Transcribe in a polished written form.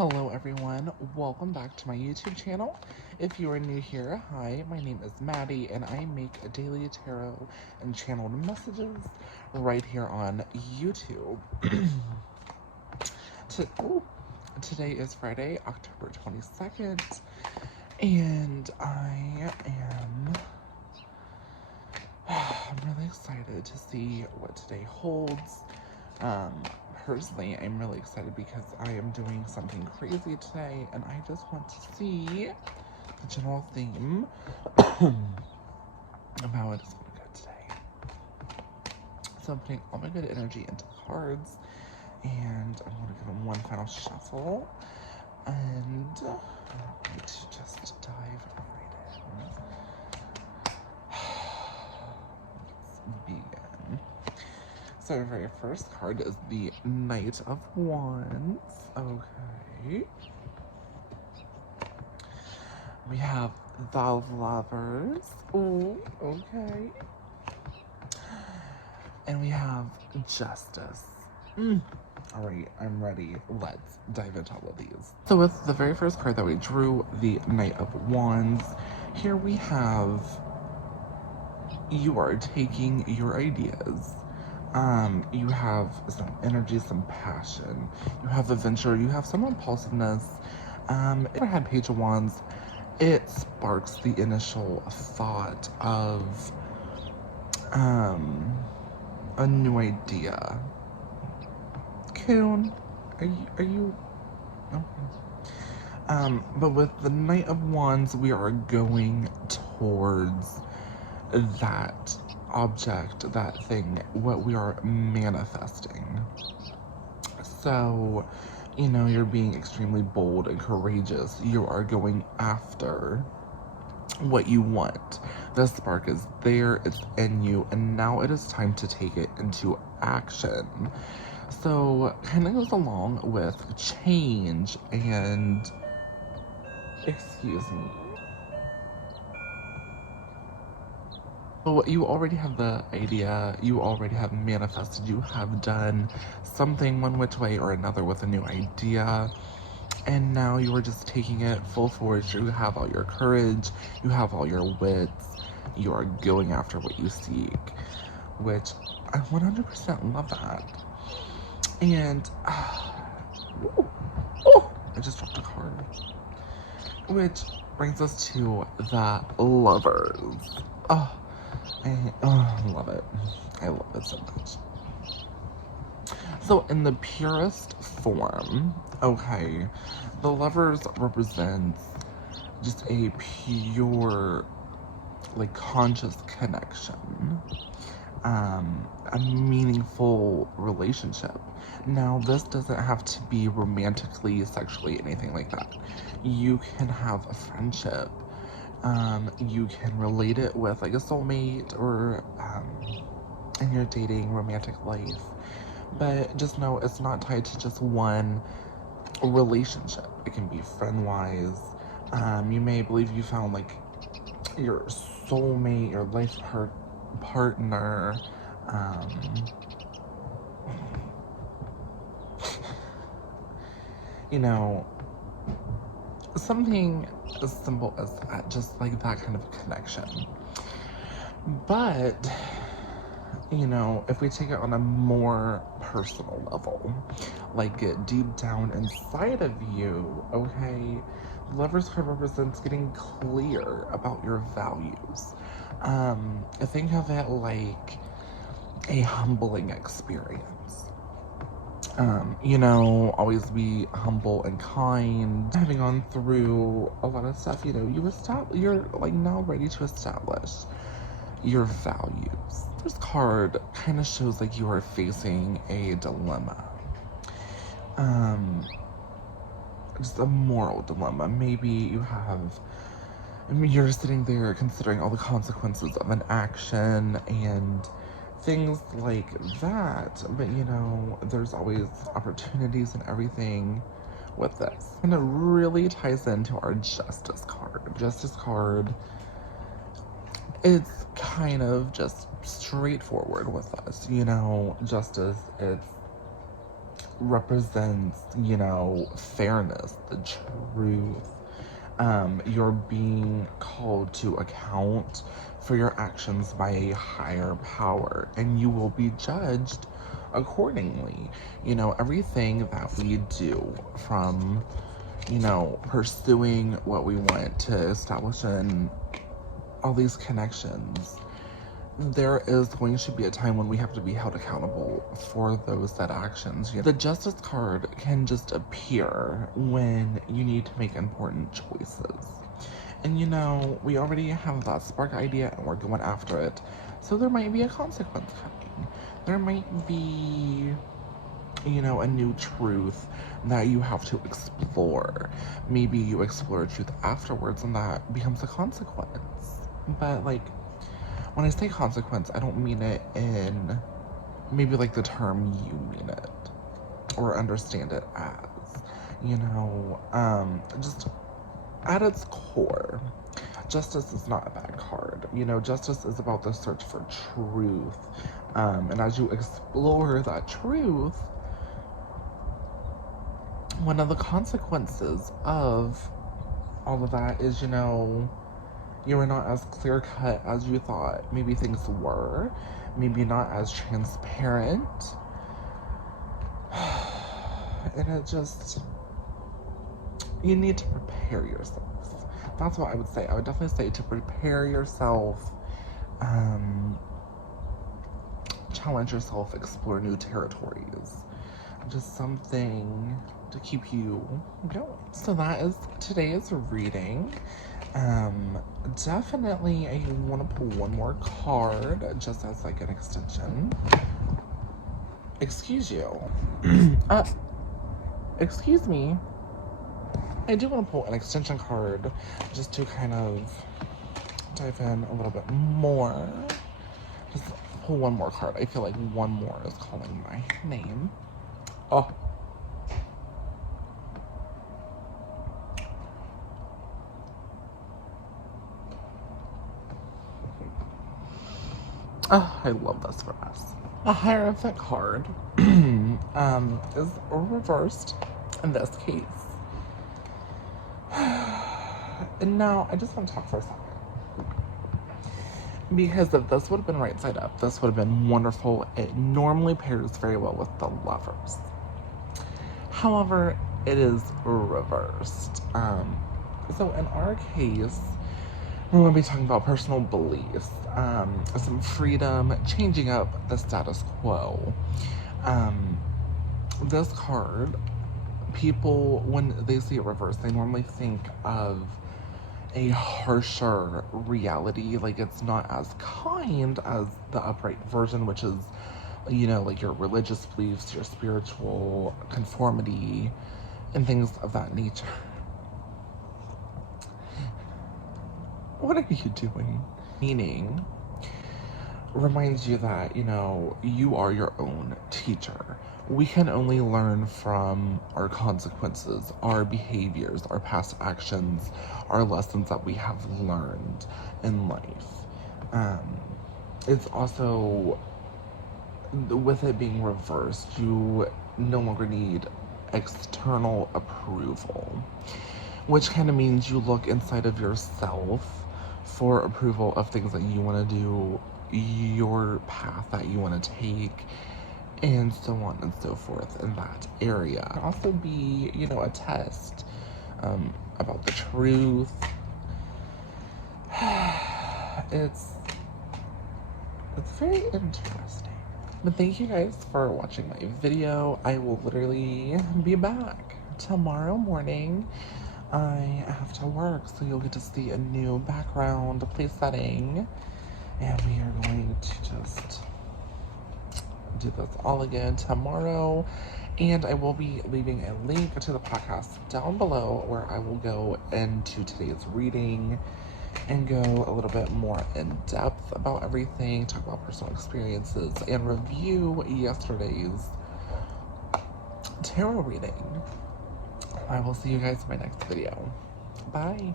Hello everyone, welcome back to my YouTube channel. If you are new here, hi, my name is Maddie and I make daily tarot and channeled messages right here on YouTube. Today is Friday, October 22nd, and I'm really excited to see what today holds. Personally, I'm really excited because I am doing something crazy today, and I just want to see the general theme of how it is going to go today. So I'm putting all my good energy into cards, and I'm going to give them one final shuffle, and I'm going to just dive right in. Let's begin. So our very first card is the Knight of Wands. Okay. We have the Lovers. Ooh, okay. And we have Justice. Alright, I'm ready. Let's dive into all of these. So with the very first card that we drew, the Knight of Wands, here we have you are taking your ideas. You have some energy, some passion. You have adventure, you have some impulsiveness. If I had Page of Wands, it sparks the initial thought of a new idea. Coon, are you okay? But with the Knight of Wands, we are going towards that object, that thing, what we are manifesting. So, you know, you're being extremely bold and courageous. You are going after what you want. The spark is there, it's in you, and now it is time to take it into action. So, kind of goes along with change and, excuse me. So you already have the idea, you already have manifested, you have done something one which way or another with a new idea, and now you are just taking it full force. You have all your courage, you have all your wits, you are going after what you seek, which I 100% love that. And, I just dropped a card. Which brings us to the Lovers. I love it. I love it so much. So in the purest form, okay, the Lovers represents just a pure, like, conscious connection. A meaningful relationship. Now, this doesn't have to be romantically, sexually, anything like that. You can have a friendship. You can relate it with like a soulmate or in your dating romantic life. But just know it's not tied to just one relationship. It can be friend-wise. You may believe you found like your soulmate, your life partner. You know, something as simple as that, just like that kind of connection. But, you know, if we take it on a more personal level, like get deep down inside of you, okay, Lover's card represents getting clear about your values. Think of it like a humbling experience. You know, always be humble and kind. Having gone through a lot of stuff, you know, you're like now ready to establish your values. This card kind of shows like you are facing a dilemma. Just a moral dilemma. Maybe you're sitting there considering all the consequences of an action and things like that, but you know, there's always opportunities and everything with this. And it really ties into our Justice card. Justice card, it's kind of just straightforward with us, you know. Justice, it's represents, you know, fairness, the truth. You're being called to account for your actions by a higher power, and you will be judged accordingly. You know, everything that we do, from, you know, pursuing what we want to establish in all these connections, there is going to be a time when we have to be held accountable for those said actions. The Justice card can just appear when you need to make important choices. And you know, we already have that spark idea and we're going after it. So there might be a consequence coming. There might be, you know, a new truth that you have to explore. Maybe you explore a truth afterwards and that becomes a consequence. But like, when I say consequence, I don't mean it in maybe like the term you mean it or understand it as, you know, just at its core, justice is not a bad card. You know, justice is about the search for truth. And as you explore that truth, one of the consequences of all of that is, you know, you were not as clear cut as you thought maybe things were, maybe not as transparent. And it just, you need to prepare yourself. That's what I would say. I would definitely say to prepare yourself, challenge yourself, explore new territories. Just something to keep you going. So that is today's reading. Definitely I want to pull one more card just as like an extension. Excuse you. Excuse me. I do want to pull an extension card just to kind of dive in a little bit more. Just pull one more card. I feel like one more is calling my name. Oh. Oh, I love this for us. A Hierophant card is reversed in this case. And now I just want to talk for a second. Because if this would have been right side up, this would have been wonderful. It normally pairs very well with the Lovers. However, it is reversed. So in our case, we're going to be talking about personal beliefs, some freedom, changing up the status quo. This card, people, when they see it reversed, they normally think of a harsher reality. Like, it's not as kind as the upright version, which is, you know, like your religious beliefs, your spiritual conformity, and things of that nature. What are you doing? Meaning reminds you that, you know, you are your own teacher. We can only learn from our consequences, our behaviors, our past actions, our lessons that we have learned in life. It's also, with it being reversed, you no longer need external approval, which kind of means you look inside of yourself for approval of things that you want to do, your path that you want to take, and so on and so forth in that area. It can also be, you know, a test about the truth. It's very interesting. But thank you guys for watching my video. I will literally be back tomorrow morning. I have to work, so you'll get to see a new background, place setting, and we are going to just do this all again tomorrow. And I will be leaving a link to the podcast down below where I will go into today's reading and go a little bit more in depth about everything, talk about personal experiences, and review yesterday's tarot reading. I will see you guys in my next video. Bye.